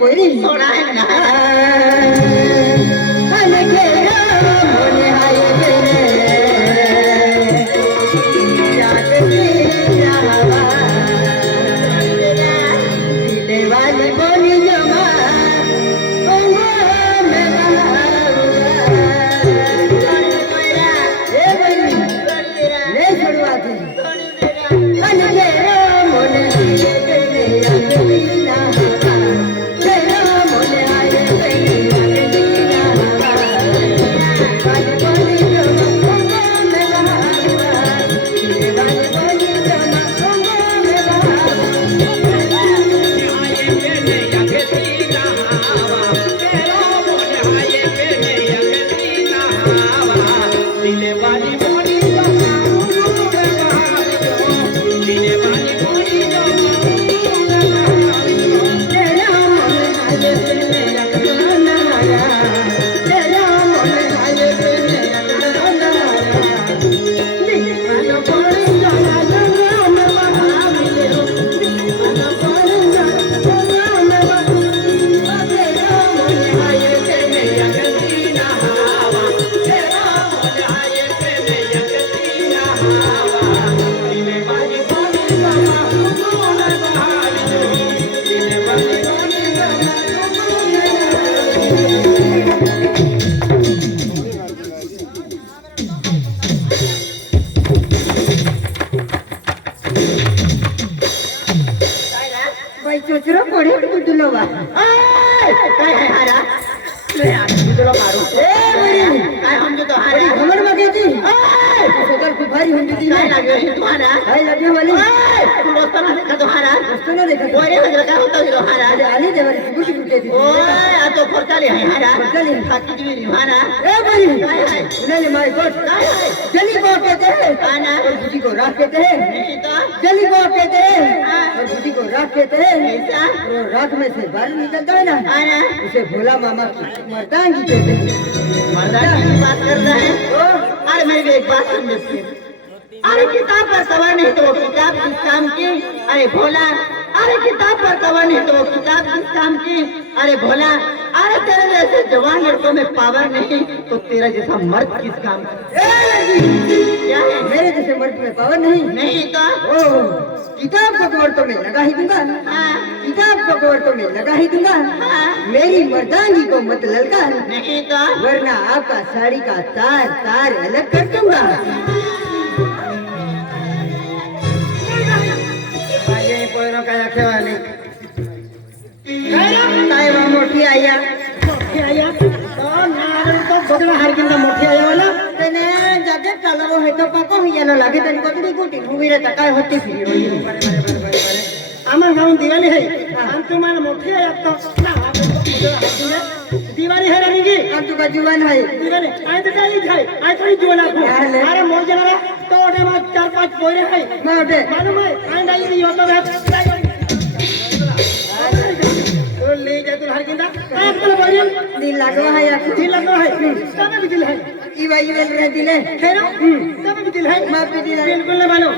बोरी सोना है ना अनके मोने हाय बेने जागती हवा दिले वाली बोली जमा ओंगो में ए बनी ले छोड़वा थी अनके मोने हाय बेने जागती हवा तेरा मोने हाय बेने जागती हवा वाली बोली जमा ओंगो में दिले वाली बोली जमा ओंगो में चोचरो पड़े बुदलो बा काय है हारा ले आ तुला मारू ए बरी काय हमजे तो हारा हमर मगेती सोदर खूप भारी होती ती काय लागे तू हारा काय लगे वाली तू रस्ता देखा तो हारा रस्तो न देखा ओरे म्हणजे काय होतं तो हारा अरे आली देवारी कुठे कुठे ती ओय आ तो फरकाले है हारा फरकाले खाकी दिली हारा ए बरी काय है सुने माय गॉड काय है जली को कहते हैं आना और बुद्धि को राख कहते हैं नहीं तो जली को कहते हैं और बुद्धि को राख कहते हैं ऐसा और राख में से बाल निकलता है ना आना उसे भोला मामा की मर्दांगी कहते हैं मर्दानी की बात कर रहा है अरे मेरी एक बात सुन ले अरे किताब पर कवर नहीं तो वो किताब किस काम की अरे भोला अरे किताब पर कवर नहीं तो वो किताब किस काम की अरे भोला अरे तेरे जैसे जवान लड़कों में पावर नहीं तो तेरा जैसा मर्द किस काम का क्या है मेरे जैसे मर्द में पावर नहीं नहीं तो ओ किताब को कवर तो मैं लगा ही दूंगा हाँ, किताब को कवर तो मैं लगा ही दूंगा हाँ, मेरी मर्दांगी को मत ललका नहीं तो वरना आपका साड़ी का तार तार अलग कर दूंगा माझे पोयरो काय खेवाले काय वा मोठी आया बदला हरकिंदा मोठी आहे वाला तेने जाते चालव है तो पाको हियानो लागे तनी कोटडी कोटी उभी रे काय होती फिरी होई आम्हाला गाऊन दिवाळी आहे आणि तुम्हाला मोठी आहे आता दिवाळी है रानी की हम तुका जुवान है दिवाळी आय तर काही आहे आय थोडी जीवन आहे अरे मोज ना तो ओटे मा 4-5 पोरे आहे मोठे मालूम है आय नाही होतो तो ले जा तू हरकिंदा काय तुला बोल दिल लागवा है यार दिल लगवा है सब भी दिल है ई वाई वेल रे दिले है ना सब भी दिल है माफी दिला बिल्कुल ना मानो